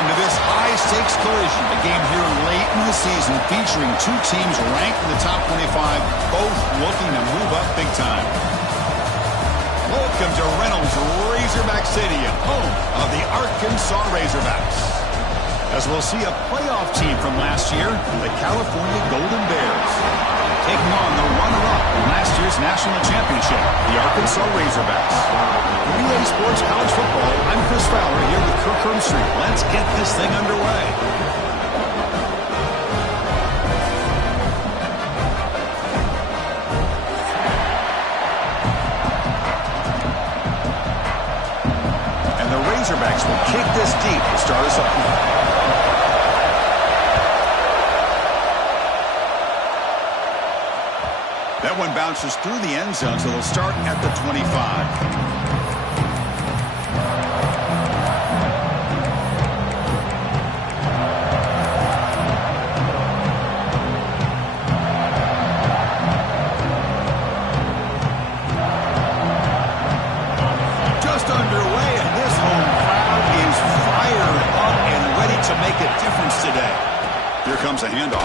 Welcome to this high-stakes collision. A game here late in the season featuring two teams ranked in the top 25, both looking to move up big time. Welcome to Reynolds Razorback Stadium, home of the Arkansas Razorbacks. As we'll see a playoff team from last year, the California Golden Bears, taking on the runner-up in last year's national championship, the Arkansas Razorbacks. For EA Sports College Football, I'm Chris Fowler here with Kirk Herbstreit. Let's get this thing underway. And the Razorbacks will kick this deep to start us off. That one bounces through the end zone, so they'll start at the 25. Just underway, and this home crowd is fired up and ready to make a difference today. Here comes a handoff.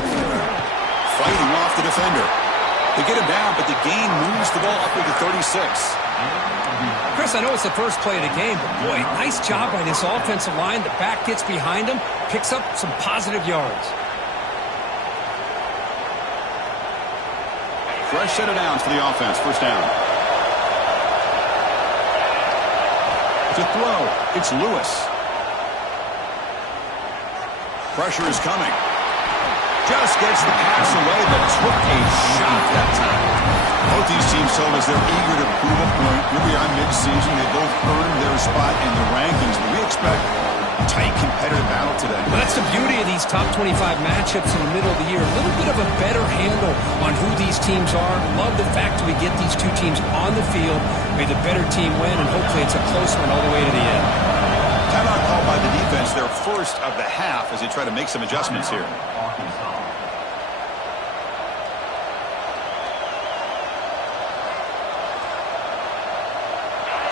Fighting off the defender. They get him down, but the gain moves the ball up to the 36. Chris, I know it's the first play of the game, but boy, nice job by this offensive line. The back gets behind him, picks up some positive yards. Fresh set of downs for the offense. First down. To throw, it's Lewis. Pressure is coming. Just gets the pass away, but took a shot that time. Both these teams told us they're eager to prove a point. Here we are mid-season. They both earned their spot in the rankings, but we expect a tight competitive battle today. Well, that's the beauty of these top 25 matchups in the middle of the year. A little bit of a better handle on who these teams are. Love the fact that we get these two teams on the field. May the better team win, and hopefully it's a close one all the way to the end. Timeout called by the defense, their first of the half, as they try to make some adjustments here.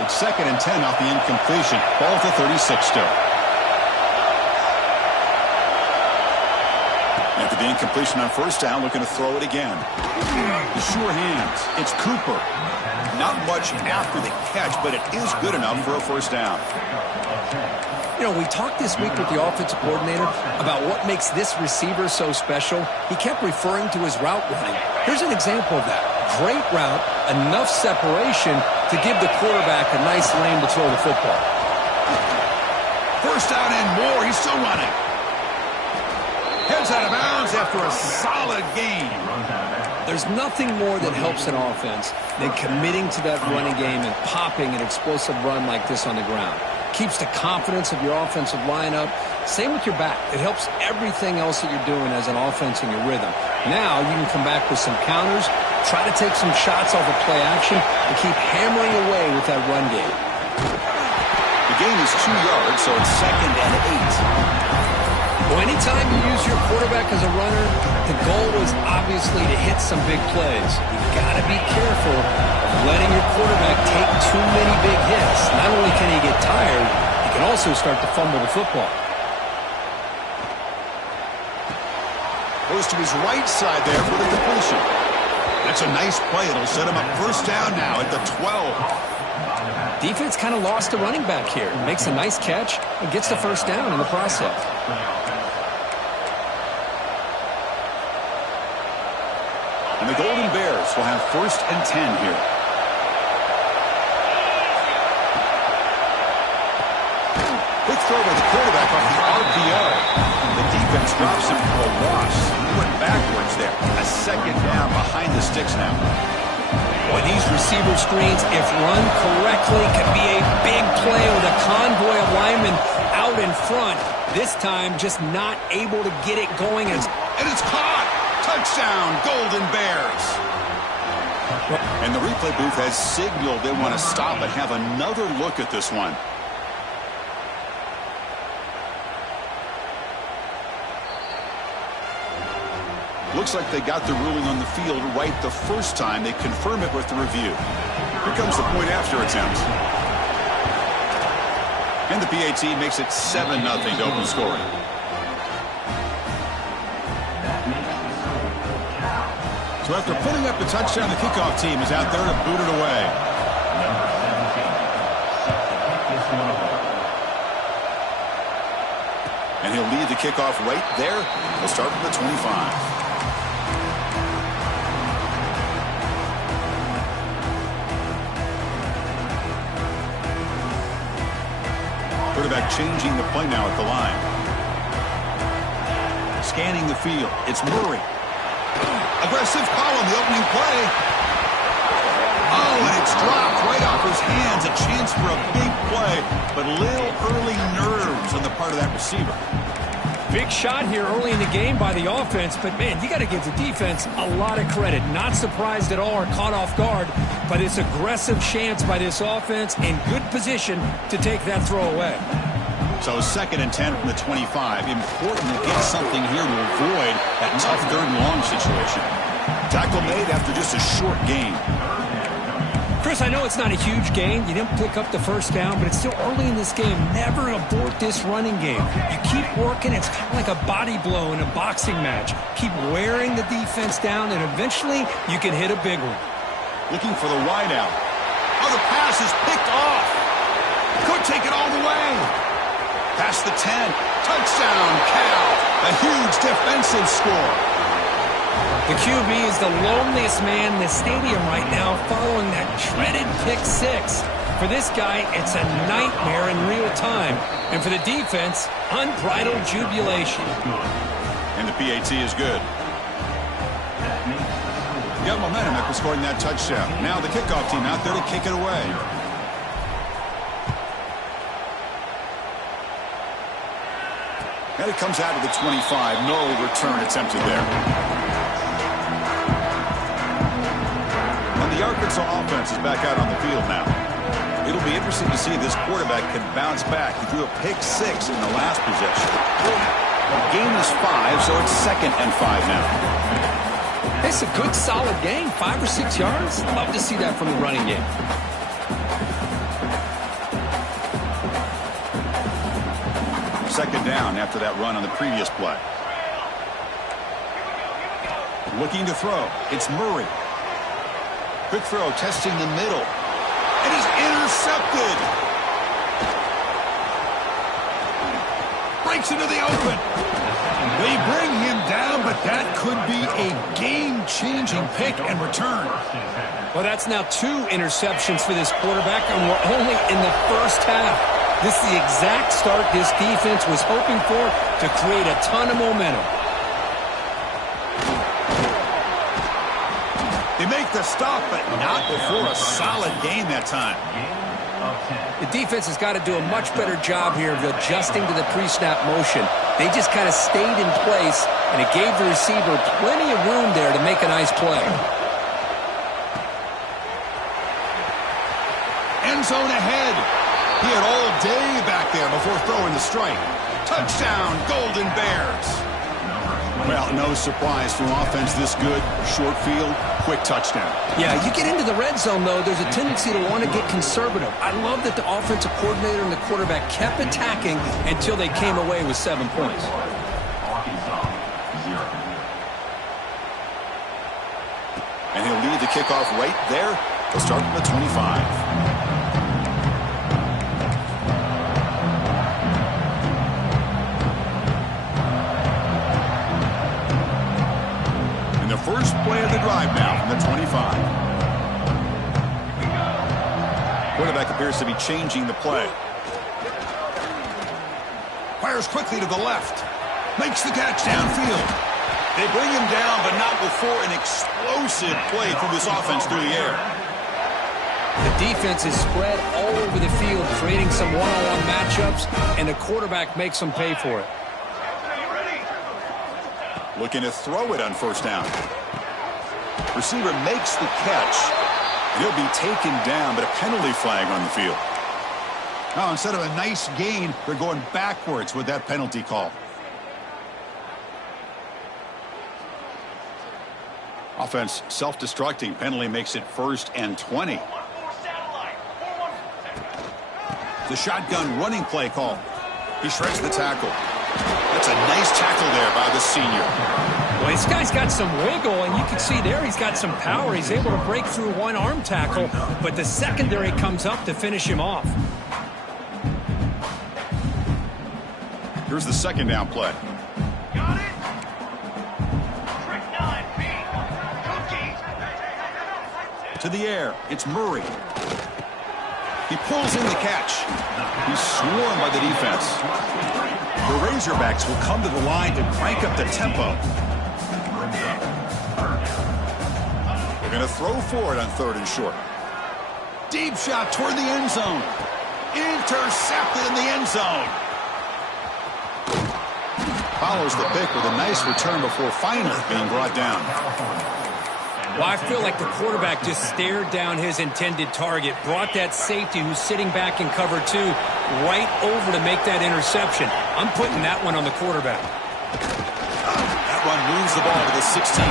It's 2nd and 10 off the incompletion. Ball at the 36 still. After the incompletion on first down, looking to throw it again. Sure hands. It's Cooper. Not much after the catch, but it is good enough for a first down. You know, we talked this week with the offensive coordinator about what makes this receiver so special. He kept referring to his route running. Here's an example of that. Great route, enough separation to give the quarterback a nice lane to throw the football. First down and more. He's still running. Heads out of bounds after a solid gain. There's nothing more that helps an offense than committing to that running game and popping an explosive run like this on the ground. Keeps the confidence of your offensive lineup. Same with your back. It helps everything else that you're doing as an offense in your rhythm. Now you can come back with some counters, try to take some shots off of play action, and keep hammering away with that run game. The gain is 2 yards, so it's 2nd and 8. Well, anytime you use your quarterback as a runner, the goal is obviously to hit some big plays. You've got to be careful of letting your quarterback take too many big hits. Not only can he get tired, he can also start to fumble the football. Goes to his right side there for the completion. That's a nice play. It'll set him up first down now at the 12. Defense kind of lost the running back here. Makes a nice catch and gets the first down in the process. And the Golden Bears will have 1st and 10 here. Quick throw by the quarterback off the RPO. The defense drops him for a loss. He went backwards there. A 2nd down behind the sticks now. Boy, these receiver screens, if run correctly, can be a big play with a convoy of linemen out in front. This time, just not able to get it going. And it's caught! Touchdown, Golden Bears! And the replay booth has signaled they want to stop and have another look at this one. Looks like they got the ruling on the field right the first time. They confirm it with the review. Here comes the point after attempt. And the PAT makes it 7-0 to open scoring. So after putting up the touchdown, the kickoff team is out there to boot it away. And he'll lead the kickoff right there. He'll start from the 25. Quarterback changing the play now at the line. Scanning the field. It's Murray. Aggressive call on the opening play. Oh, and it's dropped right off his hands. A chance for a big play, but little early nerves on the part of that receiver. Big shot here early in the game by the offense, but, man, you got to give the defense a lot of credit. Not surprised at all or caught off guard, but it's aggressive chance by this offense in good position to take that throw away. So 2nd and 10 from the 25. Important to get something here to avoid that tough 3rd and long situation. Tackle made after just a short gain. Chris, I know it's not a huge gain. You didn't pick up the first down, but it's still early in this game. Never abort this running game. You keep working. It's kind of like a body blow in a boxing match. Keep wearing the defense down, and eventually you can hit a big one. Looking for the wide out. Oh, the pass is picked off. Could take it all the way. Past the 10. Touchdown, Cal. A huge defensive score. The QB is the loneliest man in the stadium right now following that dreaded pick 6. For this guy, it's a nightmare in real time. And for the defense, unbridled jubilation. And the PAT is good. You got momentum after scoring that touchdown. Now the kickoff team out there to kick it away. And it comes out of the 25. No return attempted there. And the Arkansas offense is back out on the field now. It'll be interesting to see if this quarterback can bounce back. He threw a pick 6 in the last possession. The game is 5, so it's 2nd and 5 now. It's a good, solid game. 5 or 6 yards. Love to see that from the running game. Second down after that run on the previous play. Looking to throw. It's Murray. Quick throw, testing the middle. And he's intercepted. Breaks into the open. They bring him down, but that could be a game-changing pick and return. Well, that's now 2 interceptions for this quarterback, and we're only in the first half. This is the exact start this defense was hoping for to create a ton of momentum. They make the stop, but not before a solid game that time. The defense has got to do a much better job here of adjusting to the pre-snap motion. They just kind of stayed in place, and it gave the receiver plenty of room there to make a nice play. End zone ahead. He had all day back there before throwing the strike. Touchdown, Golden Bears. Well, no surprise from offense this good. Short field, quick touchdown. Yeah, you get into the red zone, though, there's a tendency to want to get conservative. I love that the offensive coordinator and the quarterback kept attacking until they came away with 7 points. And he'll lead the kickoff right there. He'll start from the 25. First play of the drive now from the 25. Quarterback appears to be changing the play. Fires quickly to the left. Makes the catch downfield. They bring him down, but not before an explosive play through this offense through the air. The defense is spread all over the field, creating some one-on-one matchups, and the quarterback makes them pay for it. Looking to throw it on first down. Receiver makes the catch. He'll be taken down, but a penalty flag on the field. Now, instead of a nice gain, they're going backwards with that penalty call. Offense self-destructing. Penalty makes it 1st and 20. The shotgun running play call. He shreds the tackle. That's a nice tackle there by the senior. Well, this guy's got some wiggle, and you can see there he's got some power. He's able to break through one arm tackle, but the secondary comes up to finish him off. Here's the second down play. Got it. To the air. It's Murray. He pulls in the catch. He's swarmed by the defense. The Razorbacks will come to the line to crank up the tempo. They're going to throw for it on 3rd and short. Deep shot toward the end zone. Intercepted in the end zone. Follows the pick with a nice return before finally being brought down. Well, I feel like the quarterback just stared down his intended target, brought that safety who's sitting back in cover 2 right over to make that interception. I'm putting that one on the quarterback. That one moves the ball to the 16.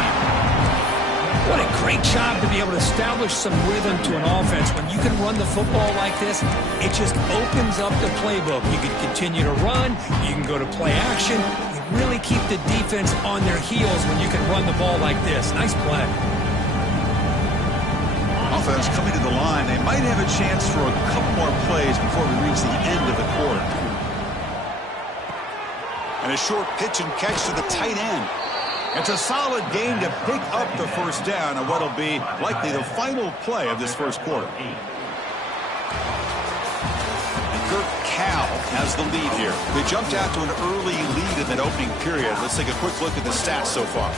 What a great job to be able to establish some rhythm to an offense. When you can run the football like this, it just opens up the playbook. You can continue to run. You can go to play action. You really keep the defense on their heels when you can run the ball like this. Nice play. Offense coming to the line. They might have a chance for a couple more plays before we reach the end of the quarter. And a short pitch and catch to the tight end. It's a solid game to pick up the first down on what'll be likely the final play of this first quarter. Kirk Cal has the lead here. They jumped out to an early lead in that opening period. Let's take a quick look at the stats so far.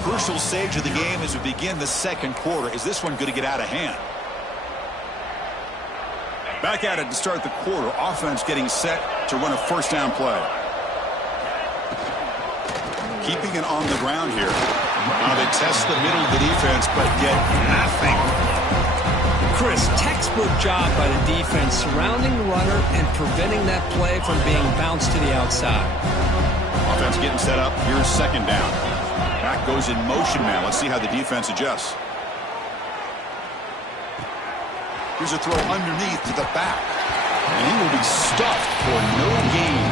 Crucial stage of the game as we begin the second quarter. Is this one going to get out of hand? Back at it to start the quarter. Offense getting set to run a first down play. Keeping it on the ground here. Now they test the middle of the defense, but get nothing. Chris, textbook job by the defense surrounding the runner and preventing that play from being bounced to the outside. Offense getting set up. Here's second down. Back goes in motion now. Let's see how the defense adjusts. Here's a throw underneath to the back. And he will be stuffed for no gain.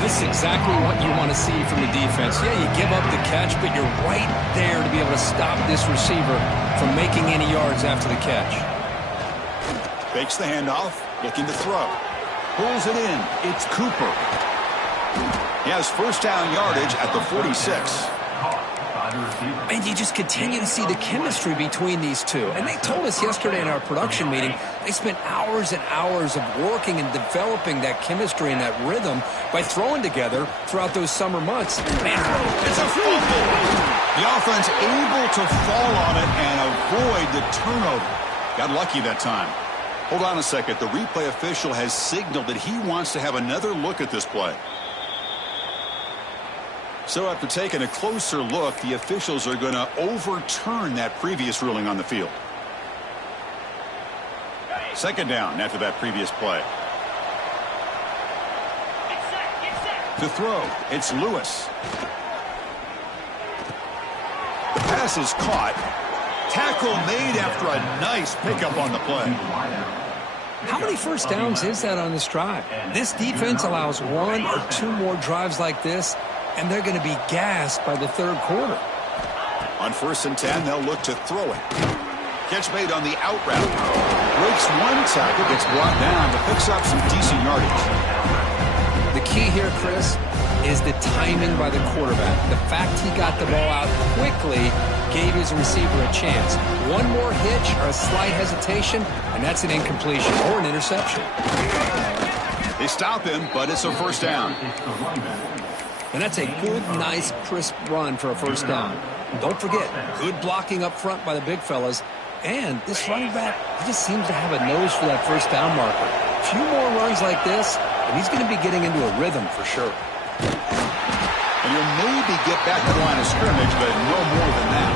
This is exactly what you want to see from the defense. Yeah, you give up the catch, but you're right there to be able to stop this receiver from making any yards after the catch. Fakes the handoff, looking to throw. Pulls it in. It's Cooper. He has first down yardage at the 46. And you just continue to see the chemistry between these two. And they told us yesterday in our production meeting, they spent hours and hours of working and developing that chemistry and that rhythm by throwing together throughout those summer months. Man, it's a fumble. The offense able to fall on it and avoid the turnover. Got lucky that time. Hold on a second. The replay official has signaled that he wants to have another look at this play. So after taking a closer look, the officials are going to overturn that previous ruling on the field. Second down after that previous play. To throw, it's Lewis. The pass is caught. Tackle made after a nice pickup on the play. How many first downs is that on this drive? This defense allows 1 or 2 more drives like this, and they're going to be gassed by the third quarter. On 1st and 10, they'll look to throw it. Catch made on the out route. Breaks one tackle, gets brought down, but picks up some decent yardage. The key here, Chris, is the timing by the quarterback. The fact he got the ball out quickly gave his receiver a chance. One more hitch or a slight hesitation, and that's an incompletion or an interception. They stop him, but it's a first down. And that's a good, nice, crisp run for a first down. Don't forget, good blocking up front by the big fellas. And this running back, he just seems to have a nose for that first down marker. A few more runs like this, and he's going to be getting into a rhythm for sure. And he'll maybe get back to the line of scrimmage, but no more than that.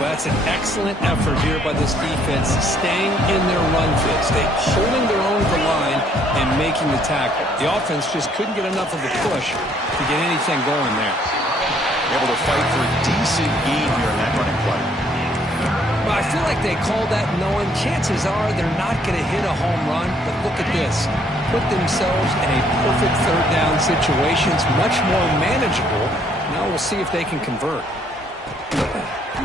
Well, that's an excellent effort here by this defense, staying in their run fits. They're holding their own at the line and making the tackle. The offense just couldn't get enough of a push to get anything going there. Able to fight for a decent gain here in that running play. Well, I feel like they called that knowing chances are they're not going to hit a home run, look at this. Put themselves in a perfect third down situation. It's much more manageable. Now we'll see if they can convert.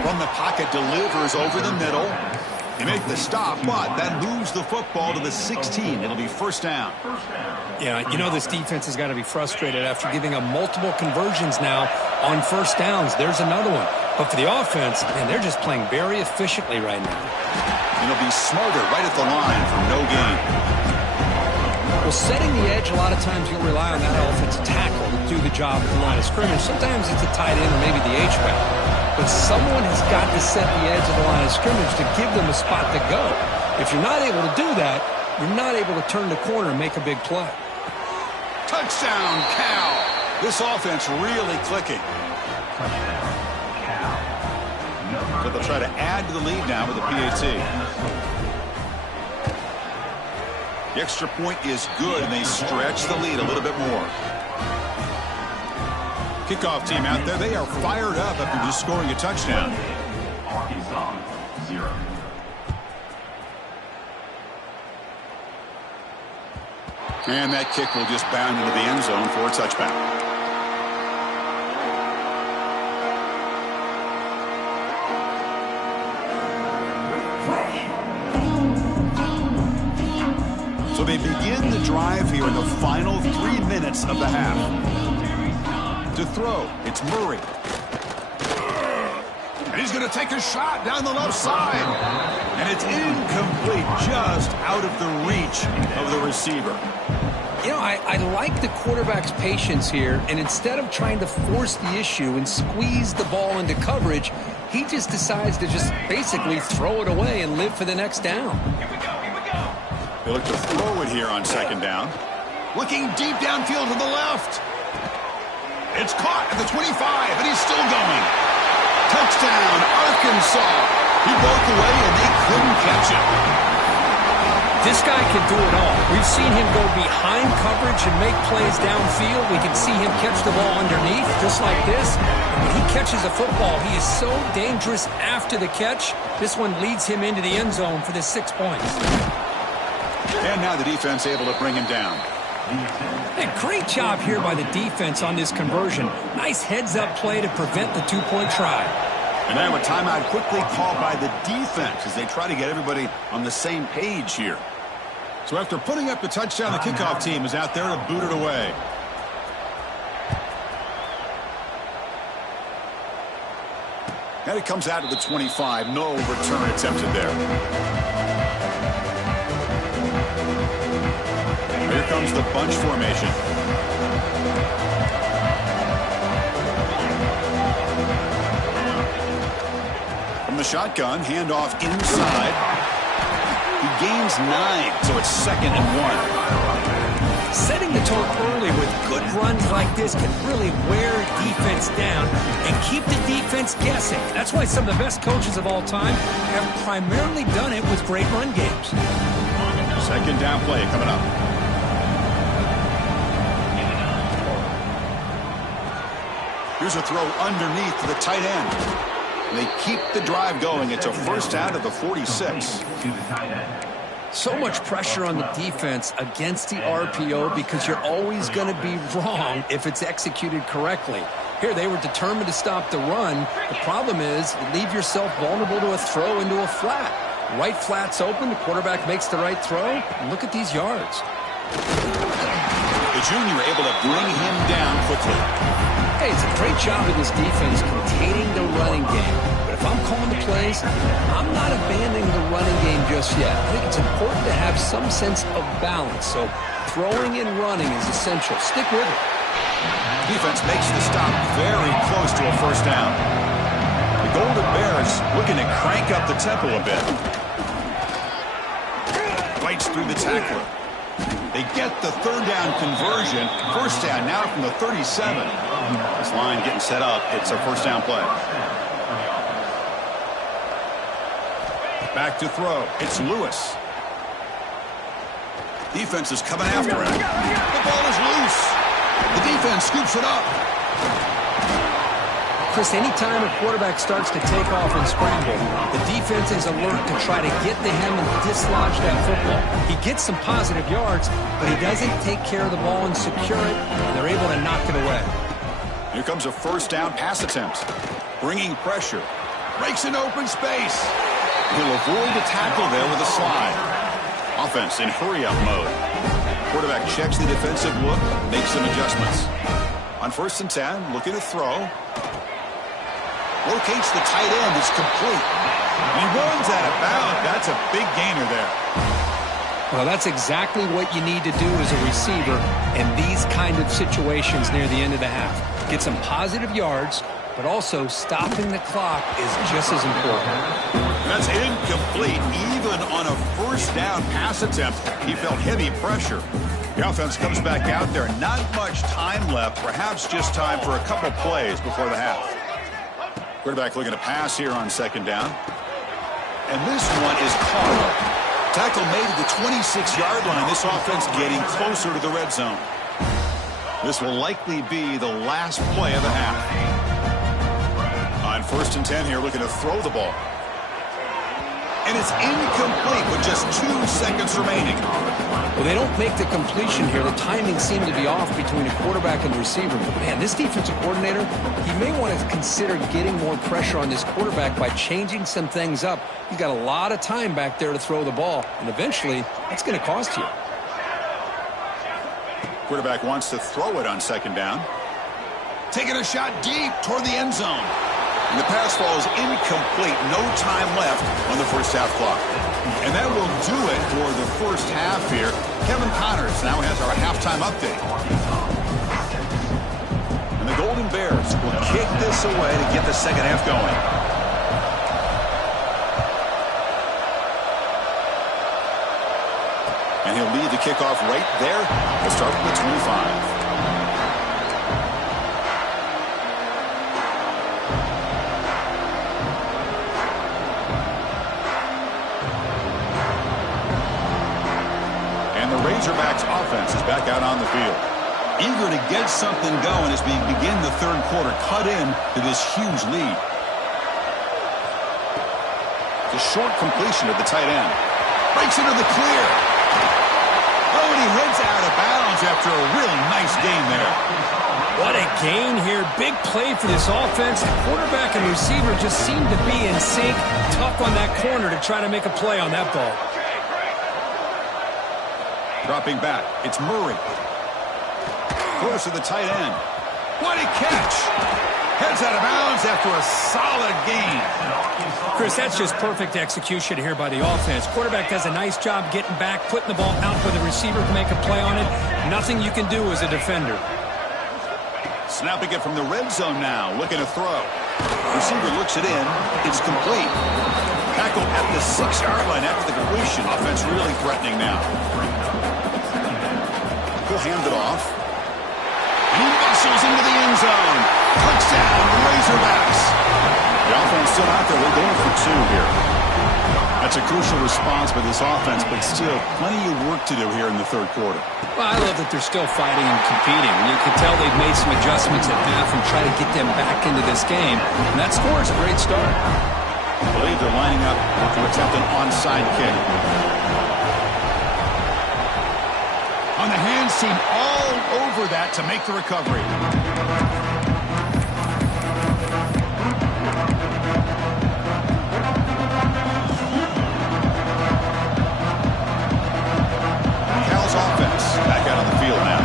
From the pocket, delivers over the middle. They make the stop, but that moves the football to the 16. It'll be first down. Yeah, you know this defense has got to be frustrated after giving up multiple conversions now on first downs. There's another one. But for the offense, man, they're just playing very efficiently right now. And it'll be smarter right at the line for no gain. Well, setting the edge, a lot of times you'll rely on that offensive tackle to do the job at the line of scrimmage. Sometimes it's a tight end or maybe the H-back. But someone has got to set the edge of the line of scrimmage to give them a spot to go. If you're not able to do that, you're not able to turn the corner and make a big play. Touchdown, Cal. This offense really clicking. So they'll try to add to the lead now with a PAT. The extra point is good, and they stretch the lead a little bit more. Kickoff team out there, they are fired up after just scoring a touchdown. Arkansas, 0. And that kick will just bound into the end zone for a touchback. So they begin the drive here in the final 3 minutes of the half. To throw, it's Murray. And he's going to take a shot down the left side. And it's incomplete, just out of the reach of the receiver. You know, I like the quarterback's patience here, and instead of trying to force the issue and squeeze the ball into coverage, he just decides to just basically throw it away and live for the next down. Here we go. They look to throw it here on second down. Looking deep downfield to the left. It's caught at the 25, and he's still going. Touchdown, Arkansas. He broke away, and they couldn't catch him. This guy can do it all. We've seen him go behind coverage and make plays downfield. We can see him catch the ball underneath, just like this. And when he catches a football, he is so dangerous after the catch. This one leads him into the end zone for the 6 points. And now the defense able to bring him down. Hey, great job here by the defense on this conversion. Nice heads-up play to prevent the two-point try. And now a timeout quickly called by the defense as they try to get everybody on the same page here. So after putting up the touchdown, the kickoff team is out there to boot it away. And it comes out to the 25. No return attempted there. Here comes the bunch formation. From the shotgun, handoff inside. He gains 9, so it's 2nd and 1. Setting the tone early with good runs like this can really wear defense down and keep the defense guessing. That's why some of the best coaches of all time have primarily done it with great run games. Second down play coming up. Here's a throw underneath to the tight end. They keep the drive going. It's a first down at the 46. So much pressure on the defense against the RPO because you're always going to be wrong if it's executed correctly. Here, they were determined to stop the run. The problem is you leave yourself vulnerable to a throw into a flat. Right flat's open. The quarterback makes the right throw. And look at these yards. The junior able to bring him down quickly. Hey, it's a great job of this defense containing the running game. But if I'm calling the plays, I'm not abandoning the running game just yet. I think it's important to have some sense of balance. So throwing and running is essential. Stick with it. Defense makes the stop very close to a first down. The Golden Bears looking to crank up the tempo a bit. Bites through the tackler. They get the third down conversion. First down now from the 37. This line getting set up. It's a first down play. Back to throw. It's Lewis. Defense is coming after him. The ball is loose. The defense scoops it up. Chris, anytime a quarterback starts to take off and scramble, the defense is alert to try to get to him and dislodge that football. He gets some positive yards, but he doesn't take care of the ball and secure it, and they're able to knock it away. Here comes a first down pass attempt. Bringing pressure. Breaks an open space. He'll avoid the tackle there with a slide. Offense in hurry-up mode. Quarterback checks the defensive look, makes some adjustments. On 1st and 10, looking to throw. Locates the tight end. It's complete. He runs out of bounds. That's a big gainer there. Well, that's exactly what you need to do as a receiver in these kind of situations near the end of the half. Get some positive yards, but also stopping the clock is just as important. That's incomplete. Even on a first down pass attempt, he felt heavy pressure. The offense comes back out there. Not much time left. Perhaps just time for a couple plays before the half. Quarterback looking to pass here on 2nd down. And this one is caught. Tackle made at the 26-yard line. This offense getting closer to the red zone. This will likely be the last play of the half. On 1st and 10 here, looking to throw the ball. And it's incomplete with just 2 seconds remaining. Well, they don't make the completion here. The timing seemed to be off between a quarterback and receiver. But, man, this defensive coordinator, he may want to consider getting more pressure on this quarterback by changing some things up. He's got a lot of time back there to throw the ball, and eventually that's going to cost you. Quarterback wants to throw it on 2nd down. Taking a shot deep toward the end zone. And the pass falls incomplete. No time left on the first half clock. And that will do it for the first half here. Kevin Connors now has our halftime update. And the Golden Bears will kick this away to get the second half going. And he'll lead the kickoff right there. We'll start with the 25. Razorbacks offense is back out on the field. Eager to get something going as we begin the 3rd quarter. Cut in to this huge lead. The short completion of the tight end. Breaks into the clear. Oh, and he heads out of bounds after a really nice gain there. What a gain here. Big play for this offense. The quarterback and receiver just seem to be in sync. Tough on that corner to try to make a play on that ball. Dropping back, it's Murray. Close to the tight end. What a catch! Heads out of bounds after a solid gain. Chris, that's just perfect execution here by the offense. Quarterback does a nice job getting back, putting the ball out where the receiver can make a play on it. Nothing you can do as a defender. Snapping it from the red zone now, looking to throw. Receiver looks it in. It's complete. Tackle at the 6-yard line after the completion. Offense really threatening now. He'll hand it off. He muscles into the end zone. Touchdown, Razorbacks. The offense still out there. They're going for 2 here. That's a crucial response by this offense, but still plenty of work to do here in the 3rd quarter. Well, I love that they're still fighting and competing. You can tell they've made some adjustments at half and try to get them back into this game. And that score is a great start. I believe they're lining up to attempt an onside kick. On the hands team, all over that to make the recovery. Cal's offense back out on the field now.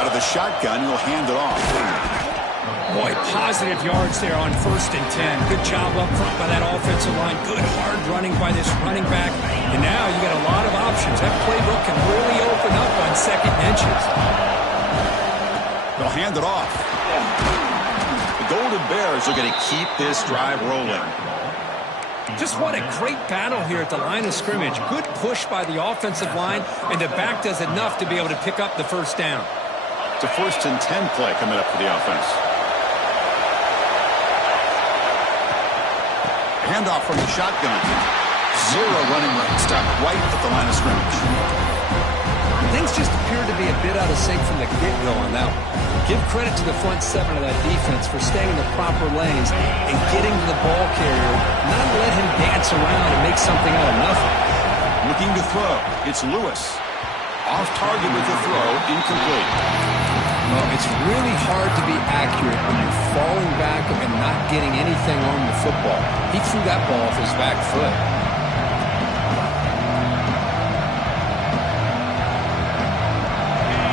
Out of the shotgun, he'll hand it off. Boy, positive yards there on 1st and 10. Good job up front by that offensive line. Good hard running by this running back. And now you got a lot of options. That playbook can really open up on 2nd and inches. They'll hand it off. The Golden Bears are going to keep this drive rolling. Just what a great battle here at the line of scrimmage. Good push by the offensive line, and the back does enough to be able to pick up the first down. It's a 1st and 10 play coming up for the offense. Handoff from the shotgun. Zero running room. Stopped right at the line of scrimmage. Things just appeared to be a bit out of sync from the get-go on that one. Give credit to the front seven of that defense for staying in the proper lanes and getting to the ball carrier, not let him dance around and make something out of nothing. Looking to throw. It's Lewis. Off target with the throw, incomplete. Well, it's really hard to be accurate when you're falling back and not getting anything on the football. He threw that ball off his back foot.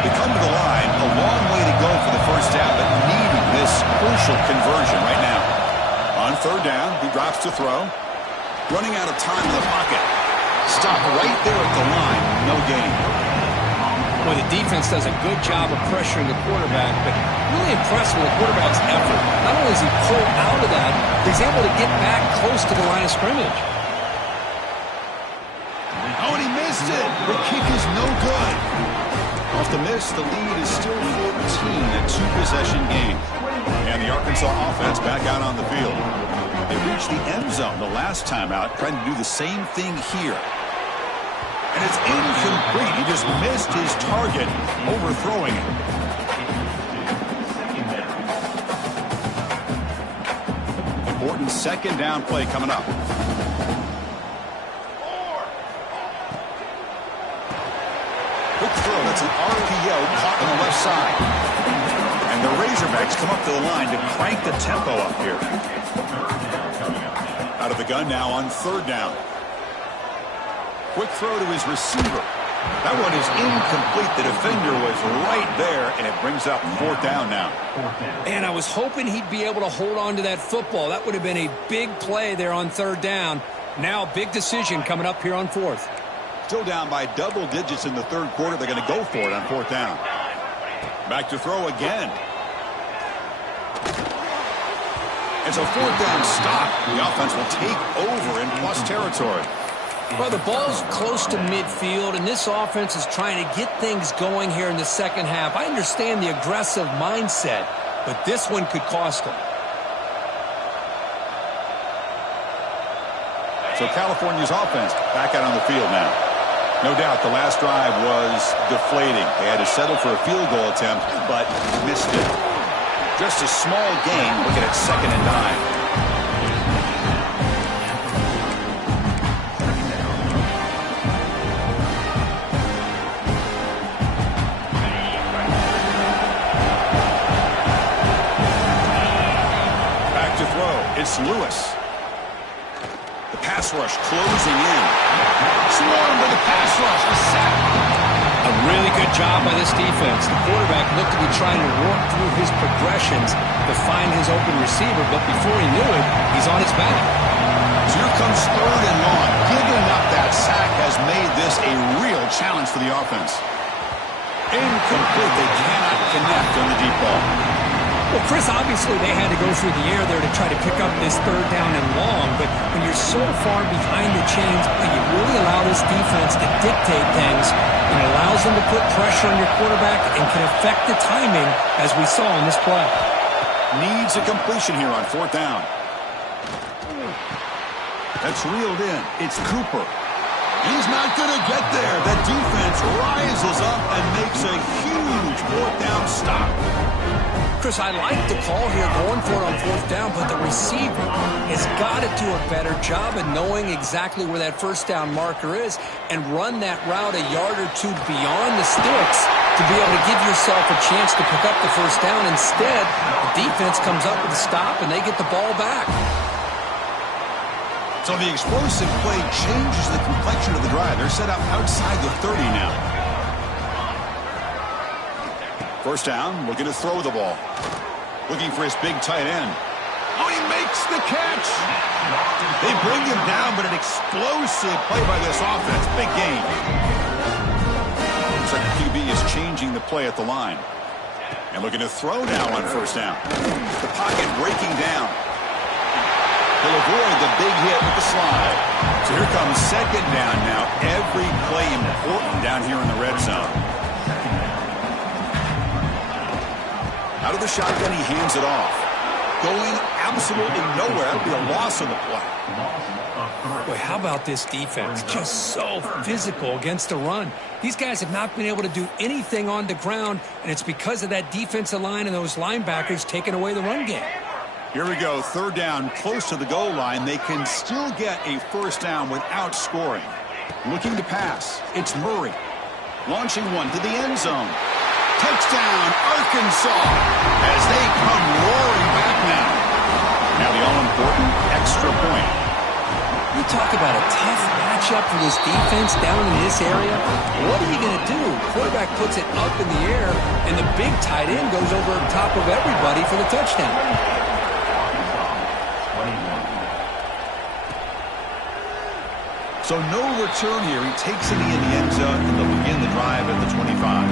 They come to the line, a long way to go for the first down, but needing this crucial conversion right now. On third down, he drops to throw. Running out of time in the pocket. Stop right there at the line, no gain. Well, the defense does a good job of pressuring the quarterback, but really impressed with the quarterback's effort. Not only does he pull out of that, he's able to get back close to the line of scrimmage. Oh, and he missed it. The kick is no good. Off the miss, the lead is still 14, a two-possession game. And the Arkansas offense back out on the field. They reached the end zone the last time out, trying to do the same thing here. And it's incomplete. He just missed his target, overthrowing it. Important second down play coming up. Quick throw. That's an RPO caught on the left side. And the Razorbacks come up to the line to crank the tempo up here. Out of the gun now on third down. Quick throw to his receiver. That one is incomplete. The defender was right there, and it brings up fourth down now. And I was hoping he'd be able to hold on to that football. That would have been a big play there on third down. Now, big decision coming up here on fourth. Still down by double digits in the third quarter. They're going to go for it on fourth down. Back to throw again. It's a fourth down stop. The offense will take over in plus territory. Well, the ball's close to midfield, and this offense is trying to get things going here in the second half. I understand the aggressive mindset, but this one could cost them. So California's offense back out on the field now. No doubt the last drive was deflating. They had to settle for a field goal attempt, but missed it. Just a small gain, looking at 2nd and 9. It's Lewis. The pass rush closing in. Swarmed by the pass rush. The sack. A really good job by this defense. The quarterback looked to be trying to work through his progressions to find his open receiver, but before he knew it, he's on his back. So here comes third and long. Giving up that sack has made this a real challenge for the offense. Incomplete. They cannot connect on the deep ball. Well, Chris, obviously they had to go through the air there to try to pick up this third down and long, but when you're so far behind the chains, you really allow this defense to dictate things, and it allows them to put pressure on your quarterback and can affect the timing, as we saw in this play. Needs a completion here on fourth down. That's reeled in. It's Cooper. He's not going to get there. The defense rises up and makes a huge fourth down stop. Chris, I like the call here going for it on fourth down, but the receiver has got to do a better job of knowing exactly where that first down marker is and run that route a yard or two beyond the sticks to be able to give yourself a chance to pick up the first down. Instead, the defense comes up with a stop and they get the ball back. So the explosive play changes the complexion of the drive. They're set up outside the 30 now. First down, looking to throw the ball. Looking for his big tight end. Oh, he makes the catch. They bring him down, but an explosive play by this offense. Big gain. Looks like the QB is changing the play at the line. And looking to throw now on first down. The pocket breaking down. He'll avoid the big hit with the slide. So here comes second down now. Every play important down here in the red zone. Out of the shotgun, he hands it off. Going absolutely nowhere. That'll be a loss of the play. Boy, how about this defense? Just so physical against the run. These guys have not been able to do anything on the ground, and it's because of that defensive line and those linebackers taking away the run game. Here we go, third down, close to the goal line. They can still get a first down without scoring. Looking to pass, it's Murray. Launching one to the end zone. Touchdown, Arkansas, as they come roaring back now. Now the all-important extra point. You talk about a tough matchup for this defense down in this area. What are you going to do? Quarterback puts it up in the air, and the big tight end goes over top of everybody for the touchdown. So no return here. He takes it in the end zone, and they'll begin the drive at the 25.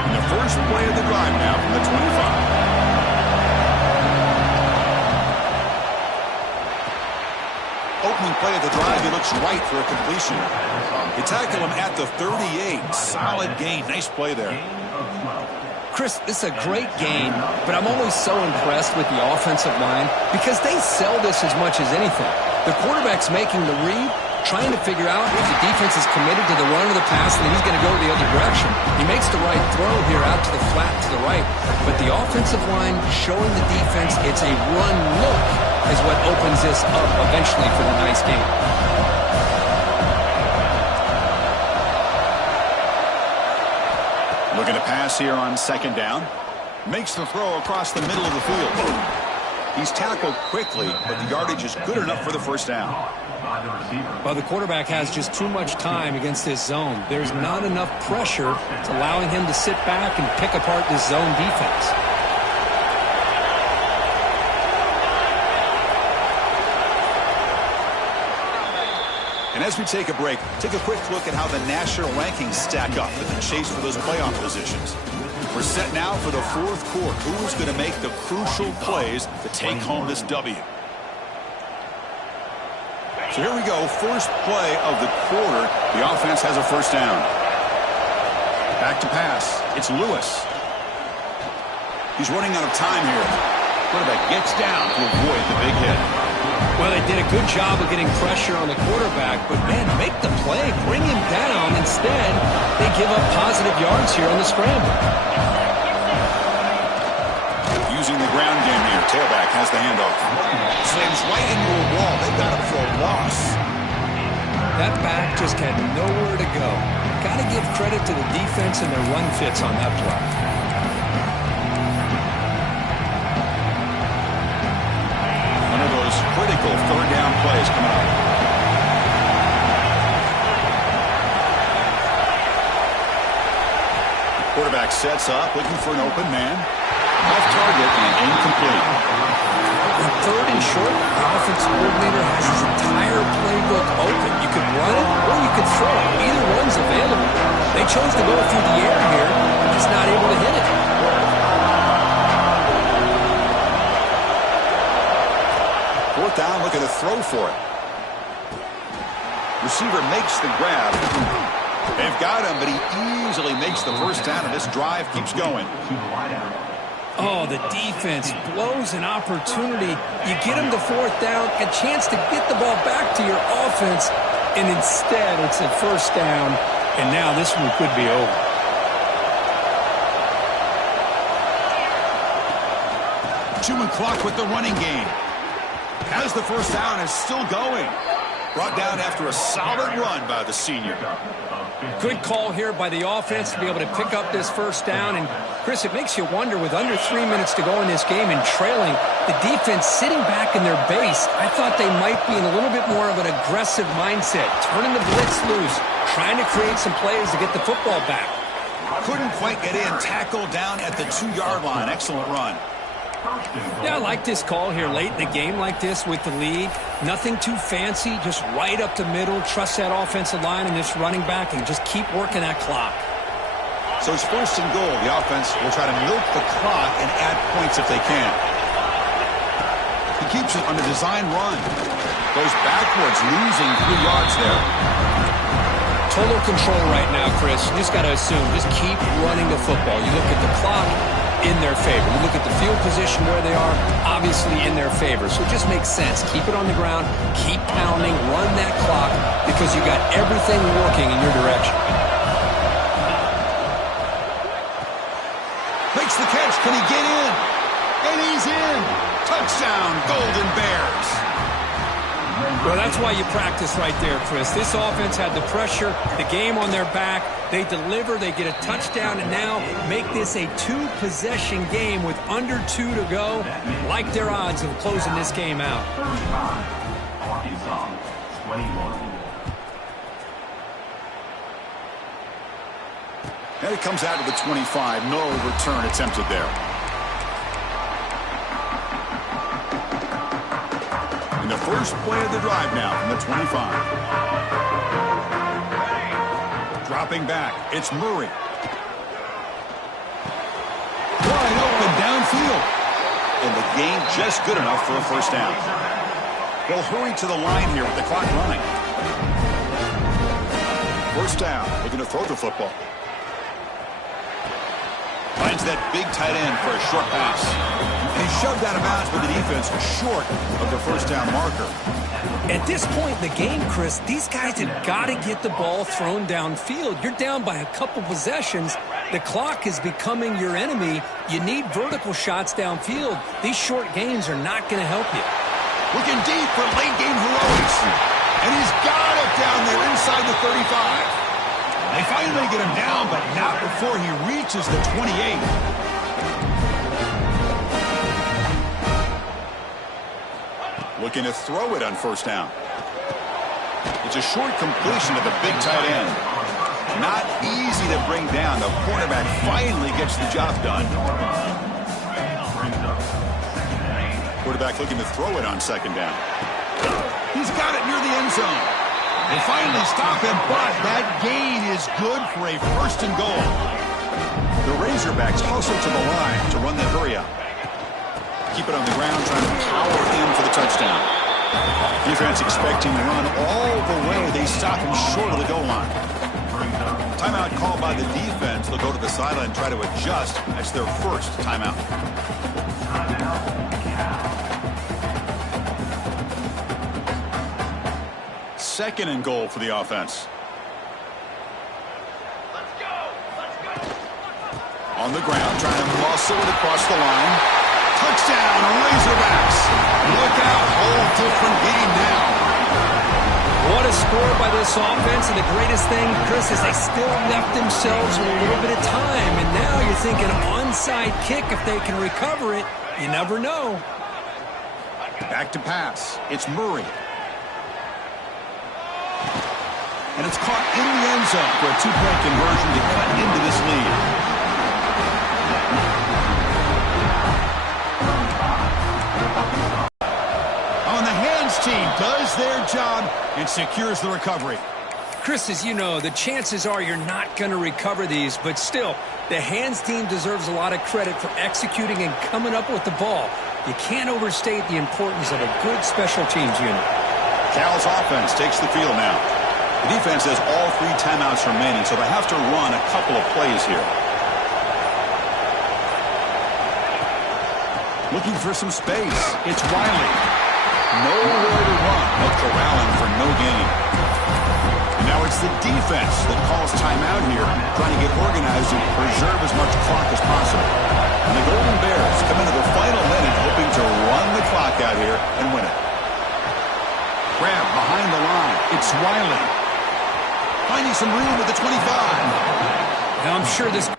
And the first play of the drive now from the 25. Opening play of the drive, he looks right for a completion. They tackle him at the 38. Solid gain. Nice play there. Chris, this is a great game, but I'm always so impressed with the offensive line because they sell this as much as anything. The quarterback's making the read, trying to figure out if the defense is committed to the run or the pass, and then he's going to go the other direction. He makes the right throw here out to the flat to the right, but the offensive line showing the defense it's a run look is what opens this up eventually for the nice game. Looking to pass here on second down. Makes the throw across the middle of the field. He's tackled quickly, but the yardage is good enough for the first down. Well, the quarterback has just too much time against this zone. There's not enough pressure to allowing him to sit back and pick apart this zone defense. And as we take a break, take a quick look at how the national rankings stack up in the chase for those playoff positions. We're set now for the fourth quarter. Who's going to make the crucial plays to take home this W? So here we go. First play of the quarter. The offense has a first down. Back to pass. It's Lewis. He's running out of time here. Quarterback gets down to avoid the big hit. Well, they did a good job of getting pressure on the quarterback, but, man, make the play, bring him down. Instead, they give up positive yards here on the scramble. Using the ground game here. Tailback has the handoff. Slams right into a wall. They got him for a loss. That back just had nowhere to go. Got to give credit to the defense and their run fits on that play. Critical third down plays coming up. Quarterback sets up, looking for an open man. Off target and incomplete. On third and short, the offensive coordinator has his entire playbook open. You could run it or you could throw it. Either one's available. They chose to go through the air here, just not able to hit it. Fourth down, looking to throw for it. Receiver makes the grab. They've got him, but he easily makes the first down, and this drive keeps going. Oh, the defense blows an opportunity. You get them to fourth down, a chance to get the ball back to your offense, and instead it's a first down, and now this one could be over. Chewing clock with the running game. Has the first down, is still going. Brought down after a solid run by the senior. Good call here by the offense to be able to pick up this first down. And, Chris, it makes you wonder, with under 3 minutes to go in this game and trailing, the defense sitting back in their base, I thought they might be in a little bit more of an aggressive mindset, turning the blitz loose, trying to create some plays to get the football back. Couldn't quite get in. Tackled down at the 2-yard line. Excellent run. Yeah, I like this call here late in the game like this with the lead. Nothing too fancy, just right up the middle. Trust that offensive line and this running back and just keep working that clock. So it's first and goal. The offense will try to milk the clock and add points if they can. He keeps it on a design run. Goes backwards, losing 3 yards there. Total control right now, Chris. You just got to assume, just keep running the football. You look at the clock, in their favor. You look at the field position where they are, obviously in their favor. So it just makes sense. Keep it on the ground, keep pounding, run that clock, because you got everything working in your direction. Makes the catch. Can he get in? And he's in. Touchdown, Golden Bears. Well, that's why you practice right there, Chris. This offense had the pressure, the game on their back. They deliver, they get a touchdown, and now make this a two-possession game with under 2 to go. Like their odds of closing this game out. Arkansas, 21. And it comes out to the 25. No return attempted there. In the first play of the drive now from the 25. Dropping back, it's Murray. Wide open downfield. And the gain just good enough for a first down. They'll hurry to the line here with the clock running. First down, looking to throw the football. Finds that big tight end for a short pass. He shoved out of bounds with the defense short of the first down marker. At this point in the game, Chris, these guys have got to get the ball thrown downfield. You're down by a couple possessions. The clock is becoming your enemy. You need vertical shots downfield. These short gains are not going to help you. Looking deep for late game heroics. And he's got it down there inside the 35. They finally get him down, but not before he reaches the 28. Looking to throw it on first down. It's a short completion to the big tight end. Not easy to bring down. The quarterback finally gets the job done. Quarterback looking to throw it on second down. He's got it near the end zone. They finally stop him, but that gain is good for a first and goal. The Razorbacks hustle to the line to run the hurry up. Keep it on the ground, trying to power in for the touchdown. Defense expecting to run all the way. They stop him short of the goal line. Timeout called by the defense. They'll go to the sideline and try to adjust. That's their first timeout. Second and goal for the offense. On the ground, trying to muscle it across the line. Touchdown, Razorbacks. Look out, whole different game now. What a score by this offense, and the greatest thing, Chris, is they still left themselves with a little bit of time, and now you're thinking onside kick if they can recover it. You never know. Back to pass. It's Murray. And it's caught in the end zone for a two-point conversion to cut into this lead. On the hands team does their job and secures the recovery. Chris, as you know, the chances are you're not going to recover these, but still, the hands team deserves a lot of credit for executing and coming up with the ball. You can't overstate the importance of a good special teams unit. Cal's offense takes the field now. The defense has all 3 timeouts remaining, so they have to run a couple of plays here. Looking for some space. It's Riley. Nowhere to run. They'll corral him for no gain. And now it's the defense that calls timeout here, trying to get organized and preserve as much clock as possible. And the Golden Bears come into the final minute hoping to run the clock out here and win it. Grab behind the line. It's Riley. Finding some room at the 25. Now I'm sure this